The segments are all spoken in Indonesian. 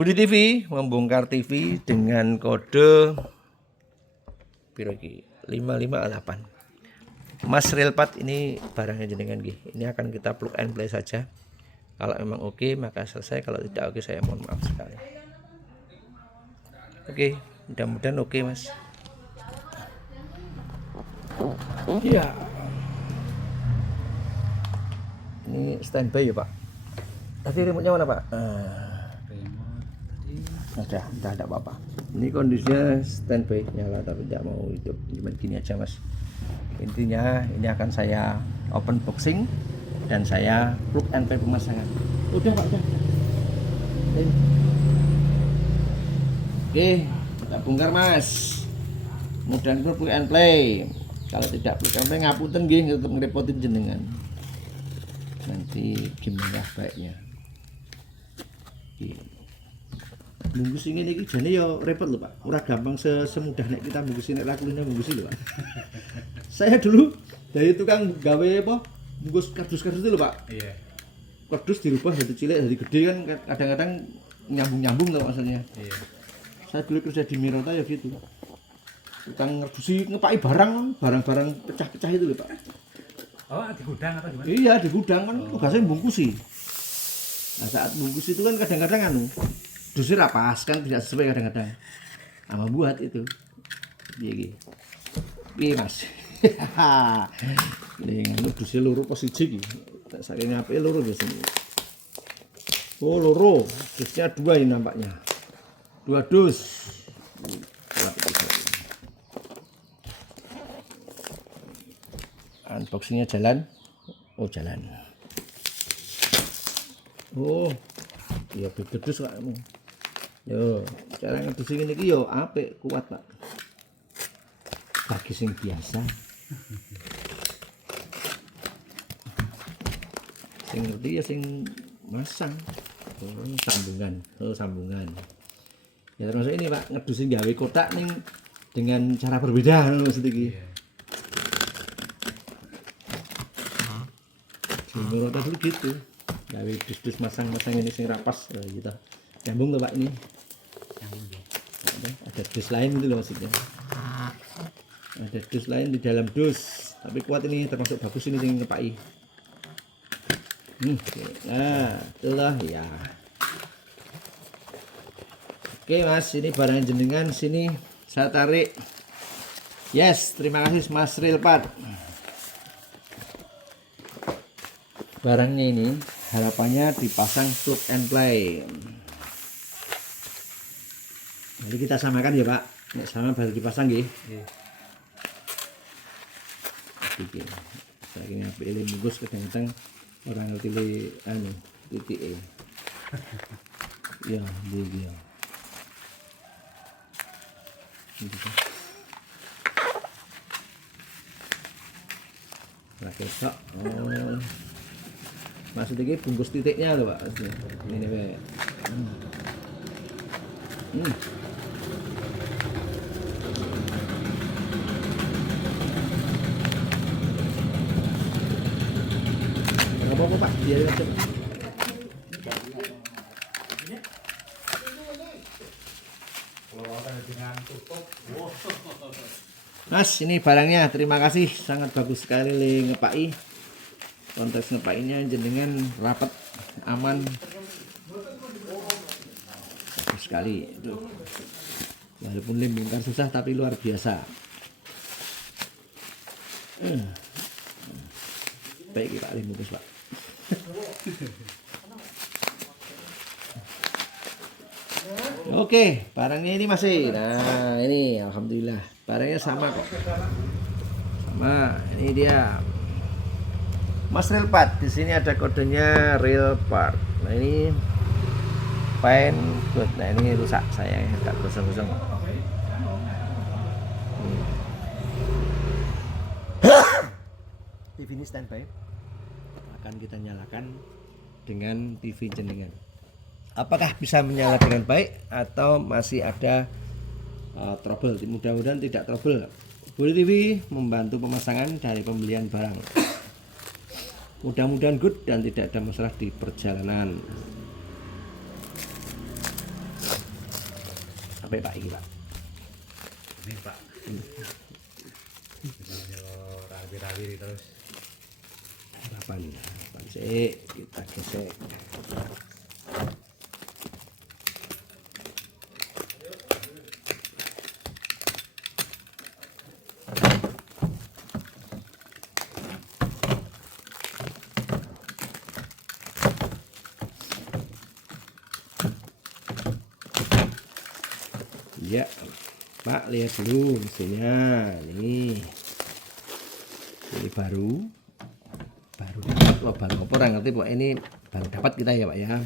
Budi TV membongkar TV dengan kode piro iki 558. Mas Realpad ini barangnya jenengan nggih. Ini akan kita plug and play saja. Kalau memang oke maka selesai, kalau tidak oke saya mohon maaf sekali. Oke, mudah-mudahan oke, Mas. Iya. Ini standby ya, Pak. Tadi remote-nya mana, Pak? Sudah ada apa-apa. Ini kondisinya standby, nyala tapi tidak mau hidup. Cuma gini aja, Mas. Intinya ini akan saya open boxing dan saya plug and play pemasangan. Udah, Pak, udah. Oke, kita bongkar, Mas. Mudah-mudahan plug and play. Kalau tidak plug and play ngapunten nggih, tetep ngerepotin jenengan. Nanti gimana baiknya. Bungkus ini nih jane ya repot loh, Pak. Ora gampang semudah nek kita bungkus nek lakuline bungkus lho, Pak. Saya dulu dari tukang gawe apa? Bungkus kardus-kardus itu lho, Pak. Iya. Kardus dirubah dari cilik jadi gede kan kadang-kadang nyambung-nyambung loh maksudnya. Iya. Saya dulu kerja di Mirota ya gitu. Tukang ngerdusi ngepaki barang-barang pecah-pecah itu lho, Pak. Oh, di gudang atau gimana? Iya, di gudang kan tugasnya bungkusi. Nah, saat bungkus itu kan kadang-kadang dusnya rapas kan tidak sesuai kadang-kadang sama buat itu iya Mas. Ini dusnya loro pas siji iki saking apike loro biasanya. Oh, loro dusnya 2 ini nampaknya 2 dus. Unboxingnya jalan. Oh, jalan. Oh, ya bedus kamu. Yo, cara ngedusin ini yo apik kuat, Pak. Bagi sing biasa. Sing ngerti ya sing masang. Sambungan. Ya termasuk ini, Pak, ngedusin gawe kotak ning dengan cara berbeda maksud iki. Menurut aku gitu. Gawe dus-dus masang-masang ini sing rapas gitu. Nyambung tuh, Pak, ini. Ada dus lain gitu loh maksudnya. Ada dus lain di dalam dus, tapi kuat ini, termasuk bagus ini yang ngepaki. Nah, itulah ya. Oke, Mas, ini barang jenengan sini saya tarik. Yes, terima kasih Mas Realpad. Barangnya ini harapannya dipasang plug and play. Jadi kita samakan ya, Pak. Nek sama baru dipasang nggih. Nggih. Oke. Saking pilih bungkus kadang-kadang orang ngerti titike. Ya, iki ya. Pakai sok. Oh. Maksudnya ini bungkus titiknya loh, Pak. Ini Pak. Nggak apa-apa, Pak, biarin aja. Mas, ini barangnya, terima kasih, sangat bagus sekali ngepaki. Konteks ngepakinya jenengan rapat, aman, bagus sekali. Walaupun lem bongkar susah tapi luar biasa. Baik Pak, lem bungkus, Pak. Oke, barangnya ini masih. Nah, ini alhamdulillah barangnya sama kok. Sama, ini dia. Mas Realpad, di sini ada kodenya Realpad. Nah, ini fine good. Nah, ini rusak saya agak gosong-gosong. TV ini standby. Akan kita nyalakan dengan TV jenengan. Apakah bisa menyala dengan baik atau masih ada trouble? Mudah-mudahan tidak trouble. Budi TV membantu pemasangan dari pembelian barang. Mudah-mudahan good dan tidak ada masalah di perjalanan. Apik Pak iki Pak. Ini Pak. Yo rawi-rawi terus. Papan sih kita gesek. Ya, Pak lihat dulu mesinnya. Ini baru dapat loh, baru apa orang ngerti Pak, ini baru dapat kita ya Pak ya.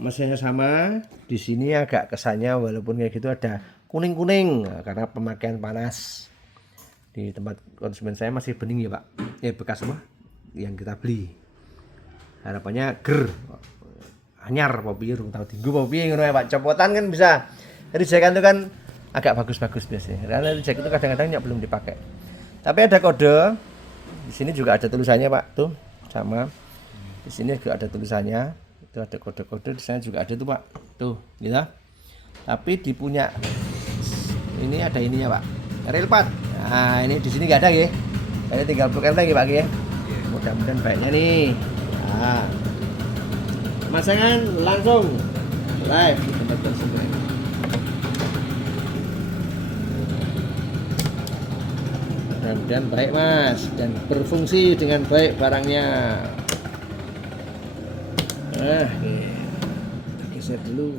Mesinnya sama, di sini agak kesannya walaupun kayak gitu ada kuning-kuning karena pemakaian panas. Di tempat konsumen saya masih bening ya Pak, bekas apa yang kita beli. Harapannya anyar apa piye, tahu tinggu apa piye ngono ya Pak. Copotan kan bisa. Rijekan itu kan agak bagus-bagus biasanya. Karena rijek itu kadang-kadang belum dipakai. Tapi ada kode. Di sini juga ada tulisannya Pak, tuh sama. Di sini juga ada tulisannya. Itu ada kode-kode. Di sana juga ada tuh Pak, tuh, gitu. Tapi di punya ini ada ininya Pak, reel pad. Nah ini di sini nggak ada ya. Ini tinggal plug and play Pak ya. Mudah-mudahan baiknya nih. Nah, pemasangan langsung live di tempat konsumen. Mudah-mudahan baik Mas dan berfungsi dengan baik barangnya. Nah, kita geser dulu.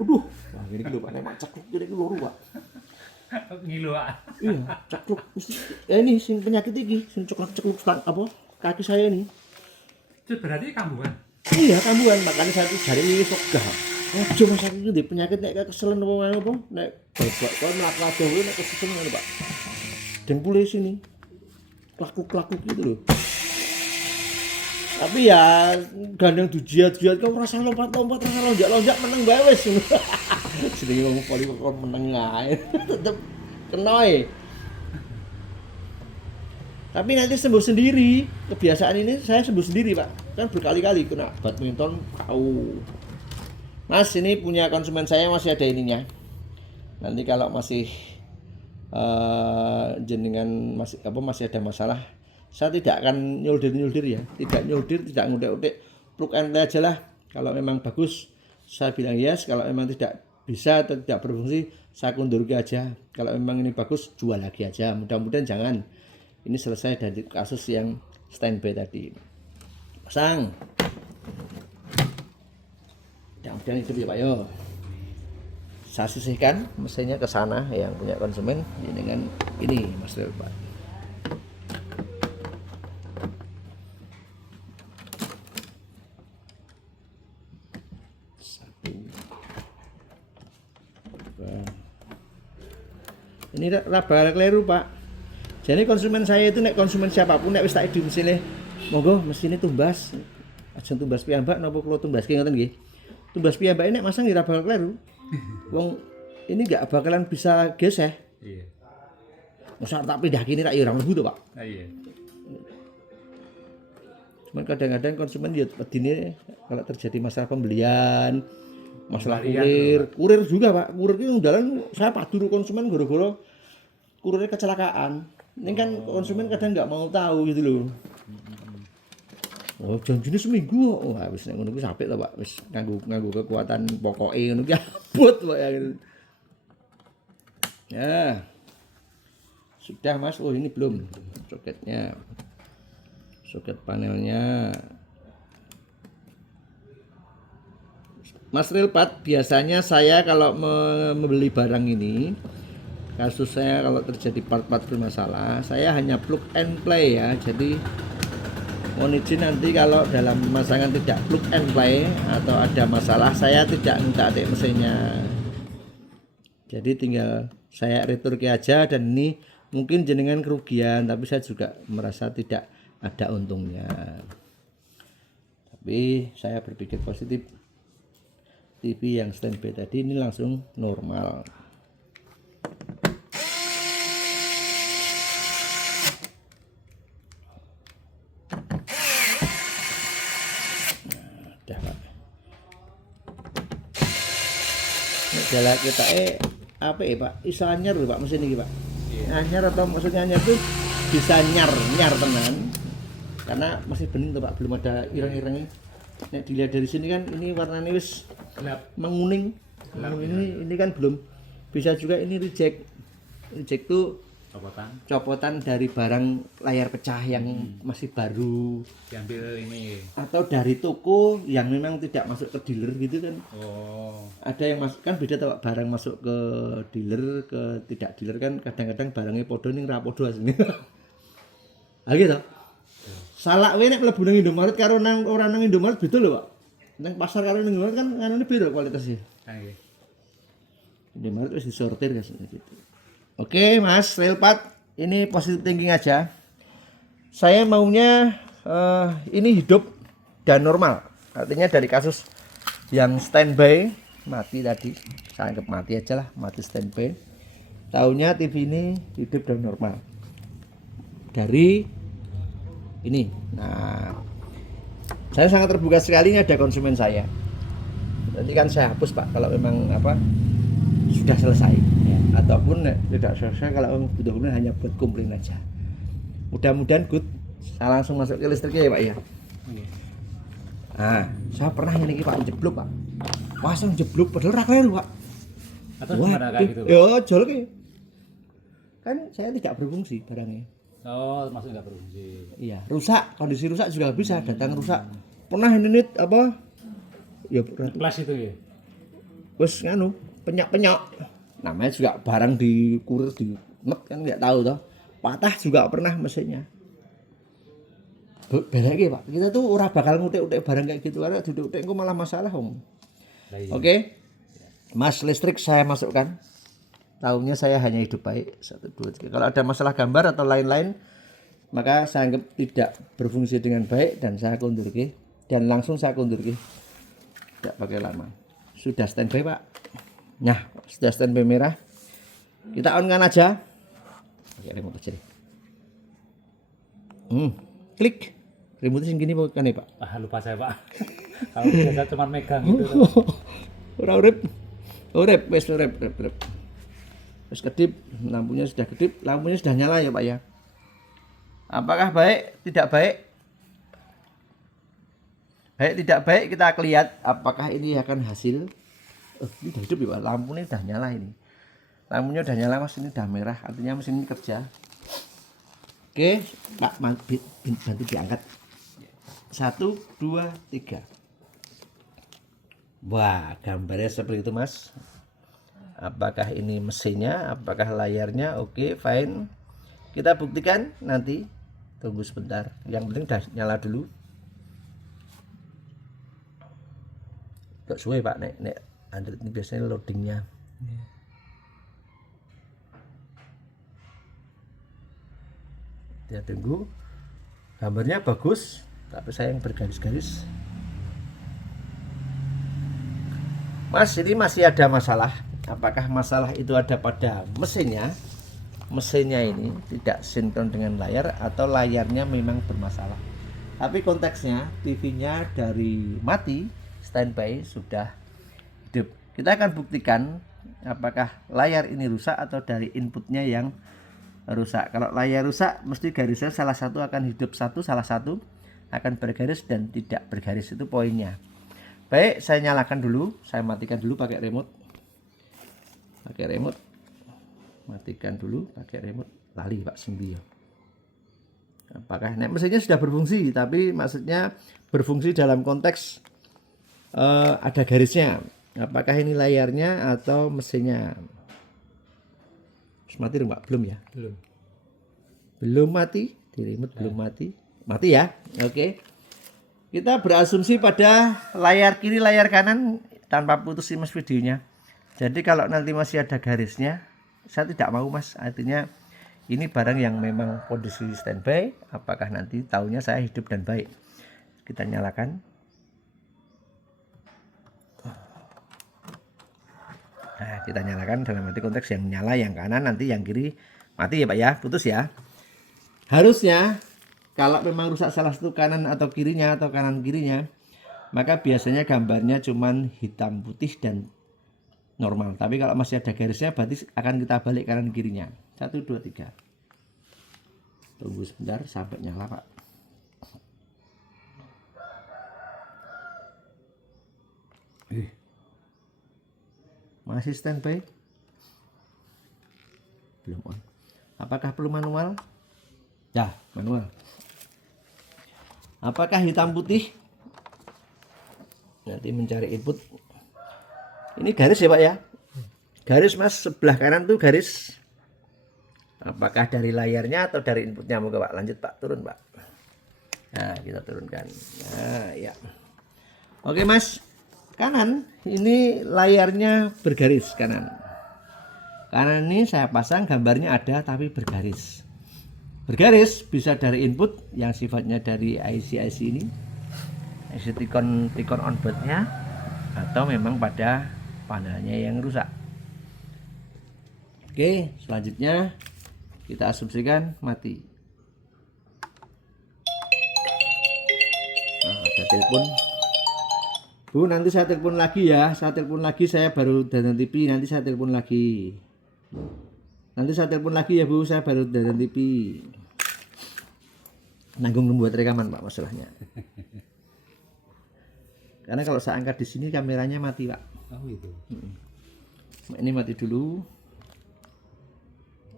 Waduh, wah gini lho Pak, nek cekluk gini loro Pak. Ngilu Pak. Iya, cekluk mesti. Ini sing penyakit iki, sing cekluk apa? Kaki saya ini. Itu berarti kambuhan. Iya, kambuhan, makanya saya tuh jari ini wegah. Ojo Mas aku iki penyakit nek keselen apa nek babak kok mlaku dhewe nek keselen ngono Pak. Dengkule sini. Klakuk-klakuk gitu loh. Tapi ya gandeng dujiat-dujiat kok rasa lompat-lompat, rasa lonjak-lonjak meneng bae wis. Jenenge wong poli kok meneng ae. Tetep kenoe. Tapi nanti sembuh sendiri. Kebiasaan ini saya sembuh sendiri, Pak. Kan berkali-kali kena badminton tahu. Mas, ini punya konsumen saya masih ada ininya. Nanti kalau masih jenengan masih ada masalah, saya tidak akan nyolder ya, tidak nyolder, tidak ngutek-utek, plug and play aja lah. Kalau memang bagus, saya bilang yes. Kalau memang tidak bisa atau tidak berfungsi, saya kundurkan aja. Kalau memang ini bagus, jual lagi aja. Mudah-mudahan jangan ini selesai dari kasus yang standby tadi. Pasang. Mudah-mudahan itu ya Pak yo. Saya sisihkan mesinnya ke sana yang punya konsumen dengan ini Mas Pak. Ini raba keliru Pak. Jadi konsumen saya itu nek konsumen siapapun nek wis tak idem mesinnya, monggo mesinnya tumbas. Aja tumbas piyambak napa kula tumbaske ngoten nggih. Tumbas piyambak nek masang nggih raba keliru. Wong ini enggak bakalan bisa geseh. Iya. Masa tak pindah kini rak ya ora mlebu to Pak. Nah, iya. Cuman kadang-kadang konsumen ya wedine kalau terjadi masalah pembelian, masalah kurir juga Pak. Kurir itu dalan saya padu konsumen gara-gara kurirnya kecelakaan. Ini kan konsumen kadang nggak mau tahu gitu loh. Oh, janjine seminggu. Oh, wis nek ngono kuwi apik to Pak. Wis nganggo kekuatan pokoke ngono ki abot Pak ya. Ya. Sudah Mas. Oh, ini belum soketnya. Soket panelnya. Mas Rilpat, biasanya saya kalau membeli barang ini, kasus saya kalau terjadi part-part bermasalah, saya hanya plug and play ya. Jadi mohon izin nanti kalau dalam pemasangan tidak plug and play atau ada masalah, saya tidak minta atik mesinnya. Jadi tinggal saya returki aja, dan ini mungkin jenengan kerugian, tapi saya juga merasa tidak ada untungnya. Tapi saya berpikir positif. TV yang standby tadi ini langsung normal. dalah kita apa ya Pak, iso anyar lho Pak mesin ini Pak. Iya. Anyar atau maksudnya anyar tuh bisa nyar tenan. Karena masih bening tuh Pak, belum ada ireng-irengnya. Nek dilihat dari sini kan ini warnanya wis Gelap. menguning. Gelap, Ini kan belum. Bisa juga ini reject. Reject tuh copotan dari barang layar pecah yang masih baru, Diambil ini. atau dari toko yang memang tidak masuk ke dealer gitu kan. Oh. Ada yang masuk kan beda tuh Pak, barang masuk ke dealer ke tidak dealer kan kadang-kadang barangnya podo ning ra podo asline. Ah gitu. Salah wae nek mlebu nang Indomaret karo nang ora nang Indomaret beda lho Pak. Nang pasar karo nang Indomaret kan anune beda kualitasnya. Nah, iya. Indomaret wis disortir guys gitu. Oke Mas Railpad, ini positive thinking aja. Saya maunya ini hidup dan normal. Artinya dari kasus yang standby mati tadi, saya anggap mati aja lah, mati standby. Taunya TV ini hidup dan normal. Dari ini. Nah, saya sangat terbuka sekali, ini ada konsumen saya. Nanti kan saya hapus Pak kalau memang apa sudah selesai ya. Ataupun tidak selesai kalau betul-betul hanya buat komplain aja. Mudah-mudahan good. Saya langsung masuk ke listriknya ya Pak ya. Iya. Nah, saya pernah ini Pak jeblok Pak. Langsung jeblok padahal ra kleru Pak. Atau gimana kayak gitu? Yo jol ki. Kan saya tidak berfungsi barangnya. Oh, maksudnya nggak berfungsi. Iya, rusak, kondisi rusak juga bisa datang rusak. Pernah ini apa? Ya Kelas itu ya. wis nganu, penyak-penyak. Namanya juga barang dikurir di nek kan nggak tahu toh. Patah juga pernah mesinnya. Berarti Pak, kita tuh ora bakal ngutik-utik barang kayak gitu karena duduk-utik engko malah masalah om. Nah, iya. Oke. Mas listrik saya masukkan. Tahunnya saya hanya hidup baik 1 2 3. Kalau ada masalah gambar atau lain-lain maka saya anggap tidak berfungsi dengan baik dan saya kundurke dan langsung saya kundurke. Tidak pakai lama. Sudah standby Pak. Nah, sudah standby merah. Kita on kan aja. Pakai remote aja deh. Klik. Remote sing gini bukan ya Pak? Ah, lupa saya Pak. Kalau biasa cuma megang gitu. Ora urip. Urip, wis urip. Wis kedip, lampunya sudah kedip, lampunya sudah nyala ya Pak ya. Apakah baik? Tidak baik? Baik tidak baik kita lihat apakah ini akan hasil. Ini udah hidup ya Pak, lampunya sudah nyala ini. Lampunya udah nyala Mas, ini udah merah, artinya mesin ini kerja. Oke, Pak bantu diangkat. 1 2 3. Wah, gambarnya seperti itu Mas. Apakah ini mesinnya, apakah layarnya? Oke, fine. Kita buktikan nanti. Tunggu sebentar. Yang penting udah nyala dulu. Gak suwe Pak, nek Android ini biasanya loadingnya. Kita tunggu. Gambarnya bagus, tapi saya yang bergaris-garis. Mas, ini masih ada masalah. Apakah masalah itu ada pada mesinnya? Mesinnya ini tidak sinkron dengan layar atau layarnya memang bermasalah. Tapi konteksnya TV-nya dari mati, standby sudah hidup. Kita akan buktikan apakah layar ini rusak atau dari inputnya yang rusak. Kalau layar rusak, mesti garisnya salah satu akan hidup salah satu akan bergaris dan tidak bergaris, itu poinnya. Baik, saya nyalakan dulu, saya matikan dulu pakai remote. Matikan dulu pakai remote. Lali Pak Sembi. Apakah mesinnya sudah berfungsi, tapi maksudnya berfungsi dalam konteks ada garisnya. Apakah ini layarnya atau mesinnya? Mati Pak? Belum ya? Belum mati. Di remote belum mati. Mati ya? Oke. Kita berasumsi pada layar kiri, layar kanan tanpa putusin Mas videonya. Jadi kalau nanti masih ada garisnya, saya tidak mau Mas. Artinya ini barang yang memang kondisi standby. Apakah nanti tahunya saya hidup dan baik? Kita nyalakan. Nah, kita nyalakan dalam arti konteks yang nyala yang kanan, nanti yang kiri mati ya Pak ya, putus ya. Harusnya kalau memang rusak salah satu kanan atau kirinya atau kanan kirinya, maka biasanya gambarnya cuman hitam putih dan normal. Tapi kalau masih ada garisnya berarti akan kita balik kanan kirinya. 1 2 3. Tunggu sebentar sampai nyala, Pak. Masih standby? Belum on. Apakah perlu manual? Ya, manual. Apakah hitam putih? Nanti mencari input. Ini garis ya Pak ya? Garis Mas, sebelah kanan tuh garis. Apakah dari layarnya atau dari inputnya? Moga Pak, lanjut Pak, turun Pak. Nah, kita turunkan. Nah, ya. Oke Mas, kanan ini layarnya bergaris kanan. Kanan ini saya pasang gambarnya ada tapi bergaris. Bergaris bisa dari input yang sifatnya dari IC ini, IC Ticon onboardnya, atau memang pada panelnya yang rusak. Oke, selanjutnya kita asumsikan mati. Nah, ada telepon. Bu, nanti saya telepon lagi ya. Saya telepon lagi, saya baru dandan TV. Nanti saya telepon lagi. Nanti saya telepon lagi ya Bu, saya baru dandan TV. Nanggung membuat rekaman Pak masalahnya. Karena kalau saya angkat di sini kameranya mati Pak. Oh itu. Ini mati dulu.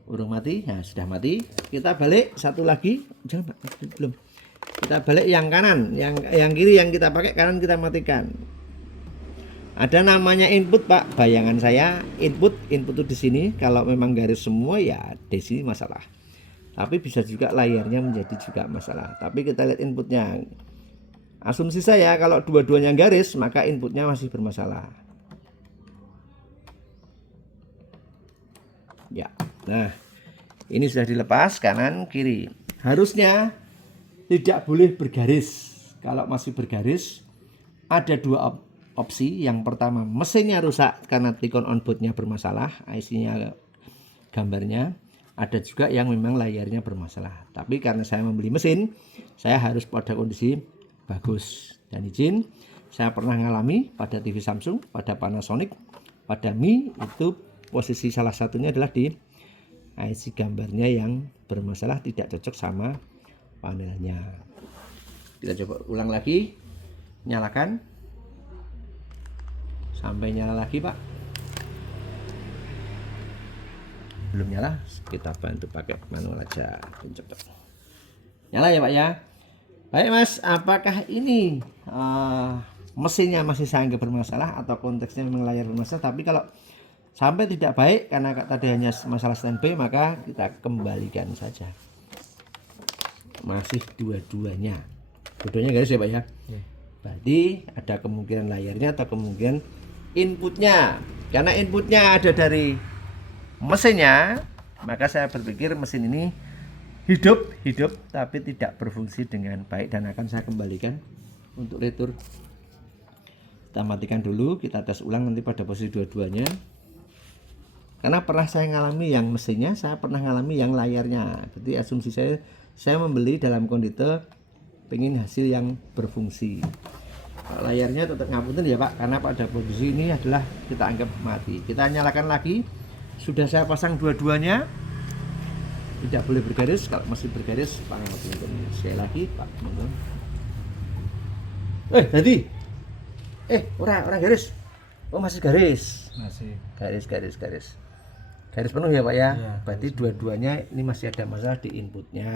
Urung mati, nah sudah mati. Kita balik satu lagi, jangan Pak, belum. Kita balik yang kanan, yang kiri yang kita pakai kanan kita matikan. Ada namanya input Pak, bayangan saya input itu di sini. Kalau memang garis semua ya di sini masalah. Tapi bisa juga layarnya menjadi juga masalah. Tapi kita lihat inputnya. Asumsi saya kalau dua-duanya garis maka inputnya masih bermasalah. Ya, nah ini sudah dilepas kanan kiri. Harusnya tidak boleh bergaris. Kalau masih bergaris ada dua opsi. Yang pertama mesinnya rusak karena Ticon onboardnya bermasalah, IC-nya gambarnya. Ada juga yang memang layarnya bermasalah. Tapi karena saya membeli mesin, saya harus pada kondisi bagus. Dan izin, saya pernah ngalami pada TV Samsung, pada Panasonic, pada Mi, itu posisi salah satunya adalah di IC gambarnya yang bermasalah, tidak cocok sama panelnya. Kita coba ulang lagi, nyalakan sampai nyala lagi Pak. Belum nyala, kita bantu pakai manual aja, cepet. Nyala ya Pak ya. Baik Mas, apakah ini mesinnya masih sangat bermasalah atau konteksnya memang layar bermasalah? Tapi kalau sampai tidak baik karena tadi hanya masalah standby, maka kita kembalikan saja. Masih dua-duanya garis ya Pak ya. Berarti ada kemungkinan layarnya atau kemungkinan inputnya. Karena inputnya ada dari mesinnya, maka saya berpikir mesin ini hidup tapi tidak berfungsi dengan baik dan akan saya kembalikan untuk retur. Kita matikan dulu, kita tes ulang nanti pada posisi dua-duanya. Karena pernah saya ngalami yang mesinnya, saya pernah ngalami yang layarnya. Jadi asumsi saya membeli dalam kondisi pengen hasil yang berfungsi. Layarnya tetap ngapunten ya Pak, karena pada posisi ini adalah kita anggap mati. Kita nyalakan lagi. Sudah saya pasang dua-duanya, tidak boleh bergaris. Kalau masih bergaris Pak ngapunten. Sekali lagi Pak ngapunten. Tadi orang garis. Oh masih garis. Masih. Garis penuh ya Pak ya. Ya, berarti dua-duanya ini masih ada masalah di inputnya.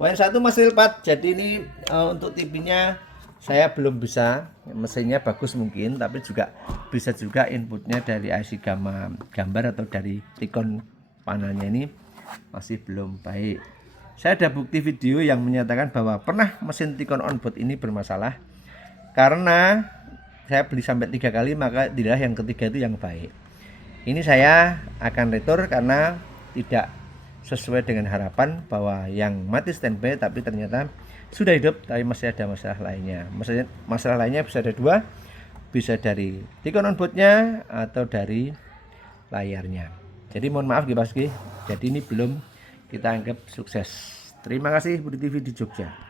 Poin 1 masih lepat. Jadi ini untuk TV-nya saya belum bisa, mesinnya bagus mungkin, tapi juga bisa juga inputnya dari IC gambar atau dari Ticon panelnya ini masih belum baik. Saya ada bukti video yang menyatakan bahwa pernah mesin Ticon onboard ini bermasalah karena saya beli sampai 3 kali, maka inilah yang ketiga itu yang baik. Ini saya akan retur karena tidak sesuai dengan harapan bahwa yang mati standby tapi ternyata sudah hidup tapi masih ada masalah lainnya. Masalah lainnya bisa ada dua, bisa dari Ticon onboardnya atau dari layarnya. Jadi mohon maaf Pak Ski, jadi ini belum kita anggap sukses. Terima kasih Budi TV di Jogja.